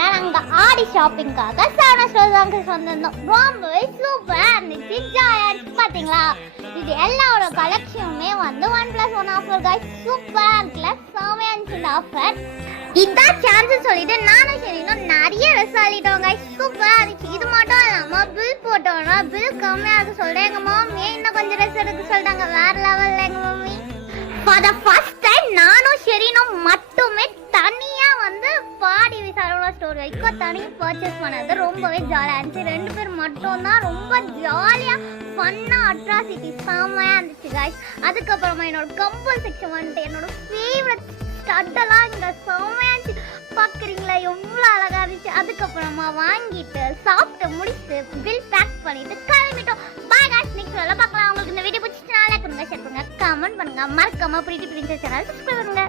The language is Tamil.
நாங்க ஆடி ஷாப்பிங்காக சரவணா ஸ்டோர்ஸ் வந்திருந்தோம். ரொம்பவே சூப்பரா இருந்துச்சு, ஜாலியா இருந்துச்சு. பாத்தீங்களா, இது எல்லாரோட கலெக்ஷனுமே வந்து 1+1 ஆஃபர் guys. சூப்பரா இருக்குல்ல, செமையா இருந்துச்சு இந்த ஆஃபர். இதான் சான்ஸ் சொல்லிட்டு நானும் சரி நிறைய ட்ரெஸ் ஆடிட்டோம் guys. சூப்பரா இருந்துச்சு. இது மட்டும் இல்லாம பில் போட்டோம்னா பில் கம்மியா இருக்கு சொல்றேன். எங்க மம்மி இன்னும் கொஞ்சம் ட்ரெஸ் எடுக்க சொல்லிட்டாங்க. வேற லெவல்ல எங்க mummy. For the first time நானும் ஷெரினும் மட்டுமே தனியா வந்து பாடி சரவணா ஸ்டோர் வரைக்கும் தனியா பர்ச்சேஸ் பண்ணது ரொம்பவே ஜாலியா இருந்துச்சு. 2 பேர் மட்டும் தான் ரொம்ப ஜாலியா ஃபன்னா அட்ராசிட்டி செமையா இருந்துச்சு guys. அதுக்கப்புறமா என்னோட கம்பல் செக்ஷன் வந்துட்டு என்னோட ஃபேவரட் ஸ்டட்டெல்லாம் இங்க செமையா இருந்துச்சு. பாக்குறீங்களா எவ்வளவு அழகா இருந்துச்சு. அதுக்கப்புறமா வாங்கிட்டு சாப்பிட்டு முடிச்சு பில் பேக் பண்ணிட்டு கிளம்பிட்டோம். பாய் guys, நெக்ஸ்ட் வீடியோல பார்க்கலாம். உங்களுக்கு இந்த வீடியோ பிடிச்சிருந்தா லைக் பண்ணுங்க, ஷேர் பண்ணுங்க, கமெண்ட் பண்ணுங்க. மறக்காம பிரிட்டி பிரின்சஸ் சேனல் சப்ஸ்கிரைப் பண்ணுங்க.